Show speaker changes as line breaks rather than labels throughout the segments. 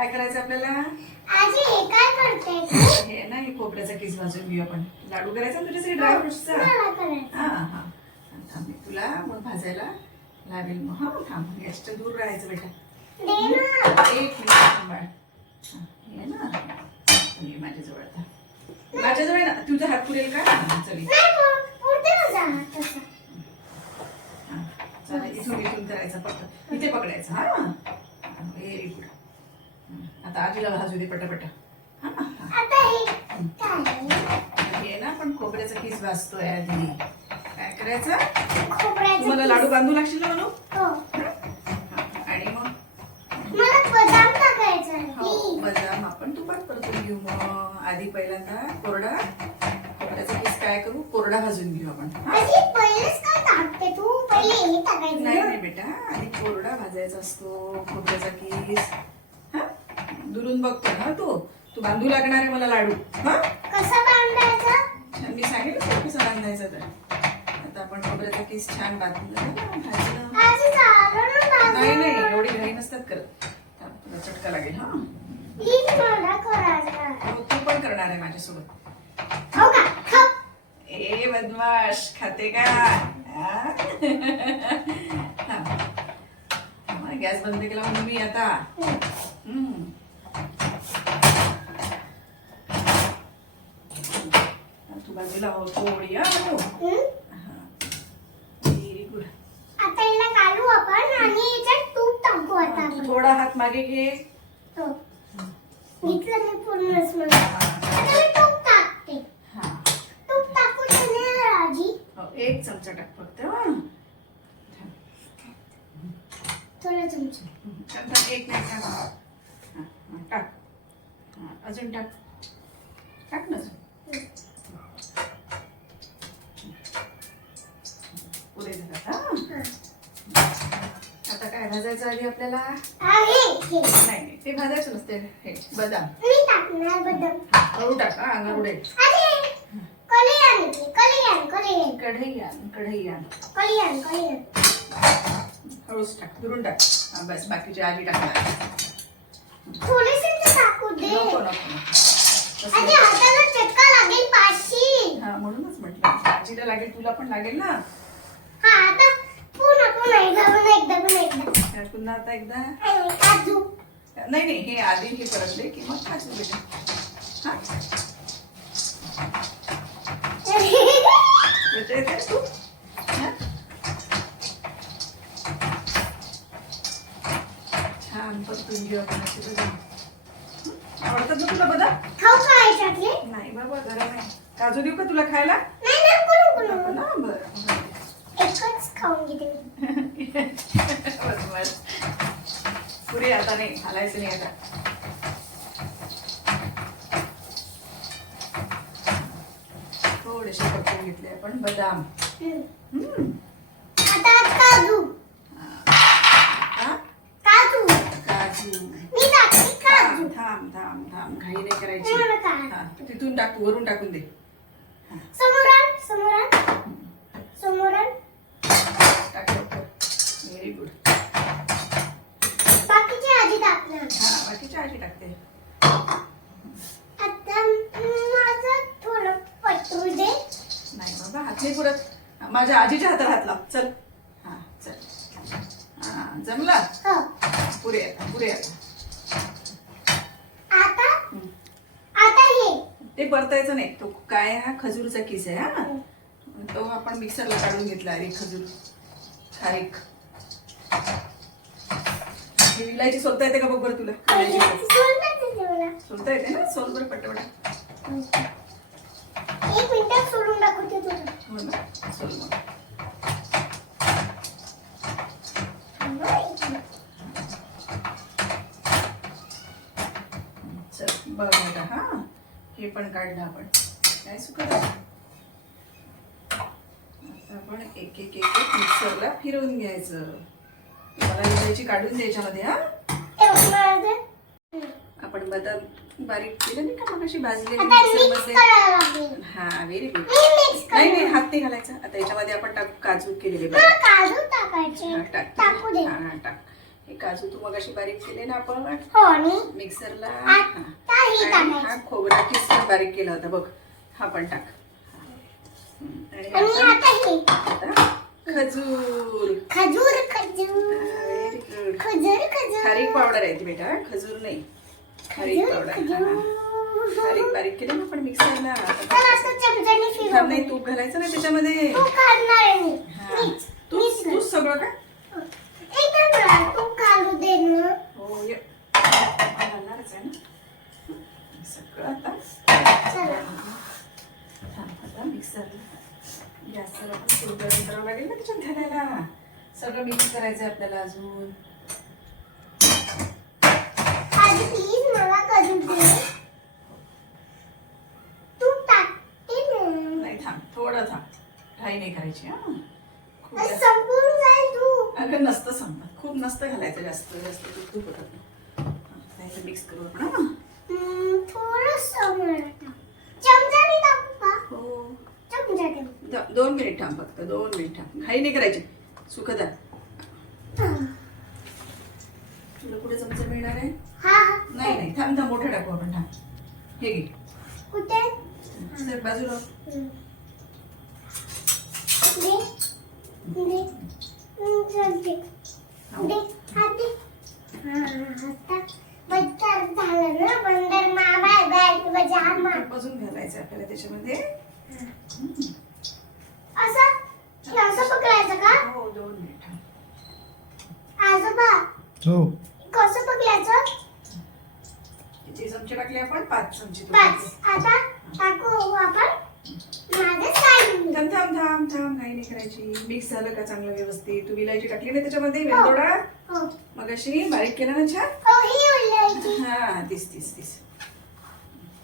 काय करायचं आपल्याला?
आजी हे काय करते?
हे ना हे खोबऱ्याचा किस भाजून घेऊ आपण. लाडू करायचा तुझ्यासाठी ड्रायफ्रुट्सचा
मला करायचं.
हा हा. थांब मी तुला मग भाजायला लावेल मग. हा थांब गॅसच्या दूर राहायचं बेटा.
दे ना.
एक मिनिट सांभाळ हा, हे ना. ये माझ्याजवळ आता. माझ्याजवळ आहे ना. तुझा हात पुरेल का? हा, चल ये.
नाही पुर- पुरते ना जा तसं.
हा, चला इथून इथून करायचं फक्त इथे पकडायचं हा. व्हेरी गुड आता आजीला भाजू दे पटापट. हा ना पण खोबऱ्याचा किस भाजतोय आधी काय करायचं? तुम्हाला लाडू बांधू लागशील ना
हो.
आणि मग?
मला बदाम
हो. बदाम आपण तुपात परतून घेऊ मग. आधी पहिल्यांदा कोरडा. खोबऱ्याचा किस काय करू? कोरडा भाजून घेऊ आपण. नाही. नाही बेटा. आधी कोरडा भाजायचा असतो खोबऱ्याचा किस. दुरून बघतो ना तू. तू बांधू लागणार आहे मला लाडू. हा?
कसं बांधायचं?
मी सांगितलं तुला कसं बांधायचं तर. आता आपण खोबऱ्याचा किस छान बांधून नाही नाही. एवढी घाई नसतात करत. तुला चटका लागेल हा? हो, तू पण करणार आहे माझ्यासोबत.
हो हो.
ए बदमाश खाते का? हा? हा. हा, गॅस बंद केला म्हणून मी आता हम्म. तू बाजूला हो बनू. good.
आता याला काढू आपण आणि याच्यात तूप टाकू आता
तू थोडा हात मागे घे.
हो. घेतलं मी पूर्णच मला आता मी तूप टाकते.
हा.
तूप टाकू देणार आजी.
हो, एक चमचा टाक फक्त हा.
थोडा चमचा.
चमचा एक नाही टाक. हा, हा, टाक. हा, अजून टाक. टाक ना अजून. आता काय भाजायचं आधी आपल्याला? नाही ते भाजायचं नसते. हे बदाम. हळू टाक अंगावर उडेल
आजी कलियान येते कलियान कलियान
कढई आण कढई आण
कलियान कलियान
हळूच टाक दुरून टाक. हा, बस बाकीची आजी टाकणार. नको नको नको. हा म्हणूनच म्हटलं. आजीला लागेल तुला पण लागेल ना?
हा आता पुन्हा एकदा
आता
काजू.
नाही नाही हे आधी हे परतले की मग खायचं बेटा हा. येते येते तू? छान परतून घेऊ आपण बदाम. हं? आवडतात ना तुला
याच्यातले
नाही बाबा गरम आहे. काजू देऊ का तुला खायला? बरं
खाऊन घेते
बस बस पुरे आता नाही हालायचं नाही आता. थोडेसे पकडून घेतले आपण बदाम.
आता काजू.
हा?
काजू.
काजू.
मी टाकते काजू.
थांब थांब थांब थांब. घाई नाही करायची. तिथून टाक तू वरून टाकून दे.
समोरान समोरान समोरान
टाक लवकर व्हेरी गुड
बाकीची आधी टाकणार.
हा बाकीची आजी टाकते.
आता माझं थोडं पटू दे.
नाही बाबा हात नाही पुरत. माझ्या आजीच्या हाताला हात लाव. चल. हा चल. हा जमला?
हो.
पुरे आता पुरे आता.
आता. आता हे.
ते परतायचं नाही. तो काय हा खजूरचा किस आहे हा? तो आपण मिक्सरला काढून घेतला अरे खजूर. खारीक ही विलायची सोलता येते का बघ बरं तुला? सोलता येते ना? सोल बरं पटपट
एक मिनिटात सोडून टाकू ते तुला.
हो सोल मग. बघ हा? हे पण काढलं आपण. काय सुकत आपण एक एक एक एक मिक्सरला फिरवून घ्यायचं. मला विलायची काढून द्यायच्यामध्ये हा.
हे.
आपण बदाम बारीक केलं नाही का? मग अशी भाजलेली हा व्हेरी गुड नाही नाही हात नाही घालायचा. आता याच्यामध्ये आपण टाकू काजू केलेले टाक. हा, टाक. हे काजू तू मग अशी बारीक केले ना आपण?
हो
मिक्सरला?
हे.
खोबरा किसून बारीक केला होता बघ. हा पण टाक. आणि
हे.
आता? खजूर.
खजूर खजूर.
व्हेरी गुड
खजूर खजूर.
खारीक पावडर आहे ती बेटा खजूर नाही. खारीक
खजूर
पावडर.
खजूर.
बारीक बारीक केलं ना आपण मिक्सरला
असं चमच्याने
नाही तूप घालायचं ना त्याच्यामध्ये.
तू काढणार आहे मी.
हा.
मीच
तूच
मीच
तूच सगळं का?
एकदम. तू काढू दे ना.
हो ये. घालणारच आहे ना. सगळं आता
चला
थांब, आता मिक्सरला गॅसवर आपण तूप गरम करावं लागेल ना त्याच्यात घालायला सगळं मिक्स करायचं आपल्याला अजून.
प्लीज मला करू दे? तू टाकते
नाही थांब थोडं थांब. घाई नाही करायची हा.
संपून जाईल तू.
अगं नसतं संपत. खूप नसतं घालायचं जास्त जास्त तूप होतात मिक्स करू आपण हा.
थोडंसं मला टाक. चमच्याने टाकू का
हो
चमचा ठेव
द- दोन मिनिट थांब फक्त दोन मिनिट थांब. घाई नाही करायची. सुखदा तुला कुठे चमचा मिळणार आहे?
हा
नाही नाही. थांब थांब मोठं टाकू आपण. थांब. हे घे.
कुठे?
सर बाजूला
हम्म. दे दे हम्म, चल दे दे हात दे हा आता बंदर झालं ना बंदर मामा बॅग बजा मा
अजून घालायचं आपल्याला त्याच्यामध्ये
असं हे असं पकडायचं का
हो दोन मिनिट थांब.
आजोबा
हो.
कसं पकडायचं
किती चमचे टाकले आपण पाच चमचे तूप
बस
टाकले.
आता टाकू आपण. माझं साईड
थांब थांब थांब थांब. घाई नाही करायची. मिक्स झालं का चांगलं व्यवस्थित? तू विलायची टाकली ना त्याच्यामध्ये वेलदोडा?
हो.
मग अशी बारीक केला ना छान?
हो ही
हा तीस तीस तीस.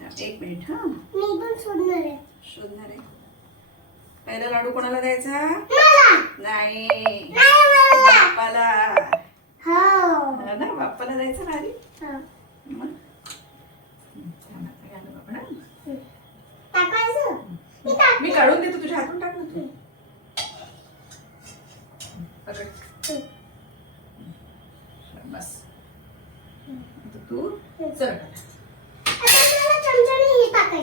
थांब, एक मिनिट हा.
मी पण सोडणार आहे.
शोधणार आहे. पहिला लाडू कोणाला द्यायचा?
मला.
नाही.
नाही मला.
बाप्पाला.
हो
हा ना बाप्पाला द्यायचं ना आधी
हो.
मग? हं, थांब आता घालू हा.
टाकायचं? मी
काढून देतो तुझ्या हातून टाक ना तू. पकड. बस. तू चल
हे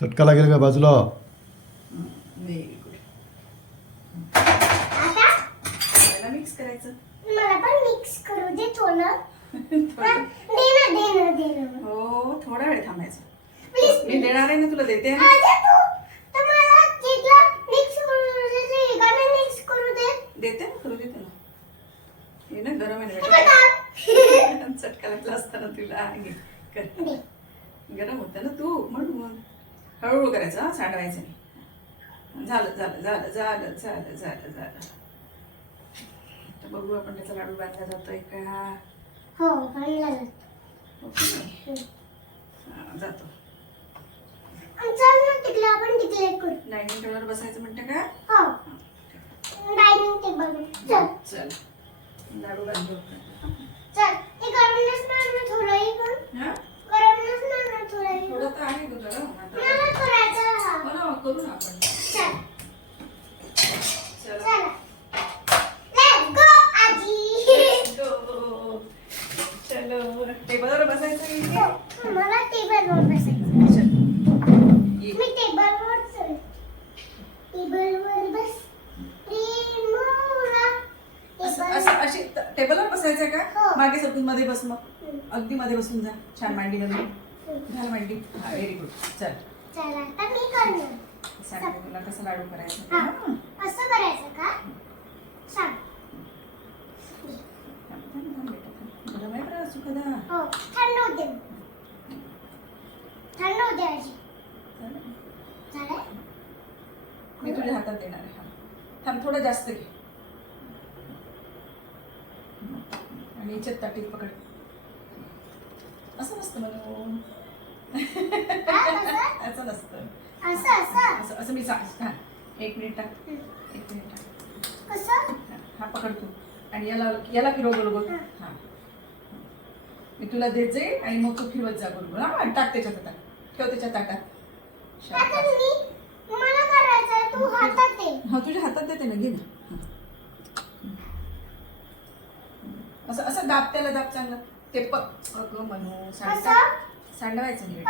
चटका लागेल का बाजूला
व्हेरी गुड
आता
पहिला मिक्स करायचं?
मला पण मिक्स करू दे थोडं. हा,
थोडं.
दे ना दे ना दे ना.
हो थोडा वेळ थांबायचं.
प्लीज
मी देणार आहे ना तुला देते. देते ना करू देते ना हे ना गरम आहे. चटका लागला असताना तुला. गरम होतं ना तू म्हणून हळूहळू करायचं हा सांडवायचं नाही. झालं झालं झालं झालं झालं झालं झालं. बघू आपण त्याचा लाडू बांधला जातोय का?
हो जातो.
ओके. जातो.
तिकडे आपण तिकडे करू.
डायनिंग टेबलवर बसायचं म्हणतं का?
हो. Dining table. चल.
चल. लाडू बांधू.
चल. हे गरम नसणार ना
हा?
नसणार ना?
थोडं तर आहे गं गरम. आता
मला करायचं हा.
ना, करू ना आपण.
चल
चला
लेट्स गो आजी
चलो चलो टेबलवर बसायचं की इथे?
हो, मला टेबलवर बसायचं. मी टेबलवर चल बस
अशी टेबलवर बसायचं
हो.
का मागे सरकून मध्ये बस मग. अगदी मध्ये बसून जा छान मांडी
हम्म.
घाल मांडी हा व्हेरी गुड चल
चला आता मी करणार
सांग तुला कसं लाडू करायचं
हा.
हा?
असं करायचं का सांग
थांब, थांब, थांब
हो थंड होते. थंड होते आजी.
चालेल.
झालं?
मी तुझ्या हातात देणार आहे. हा. थांब थोडं जास्त घे. आणि याच्यात ताटीत पकड. असं नसतं म्हणून
कसं?
असं नसतं.
असं असं?
असं असं मी सांग हा एक मिनिट टाक. एक मिनिट टाक
कसं?
हा, हा पकड तू. आणि याला याला फिरव बरोबर.
हा.
मी तुला देत जाईल आणि मग तू फिरवत जा बरोबर. हा टाक त्याच्यात आता. ठेव त्याच्या ताटात हा तुझ्या हातात देते ना घे ना. असं असं दाब त्याला दाब चांगलं. ते पक अगं म्हणू? सांडवायचं नाही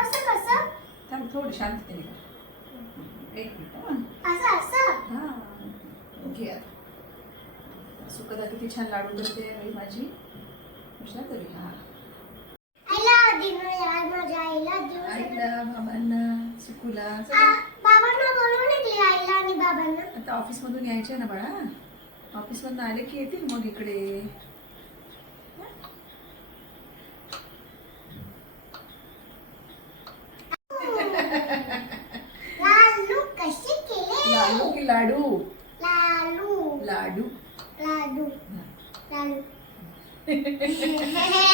थांब थोडी शांततेने एक मिनिट हं.
असं असं?
हा. घे आता. सुकदा किती छान लाडू करते माझी. कशा तरी. हा.
आईला दिनो यार माझ्या आईला दिवस
आईला बाबांना सुकूला
बाबांना बोलवून येते आईला आणि बाबांना.
आता ऑफिसमधून यायचे ना बाळा. ऑफिसमधून आले की येतील मग इकडे. लाडू की लाडू?
लालू
लाडू.
लाडू.
हा.
लाडू.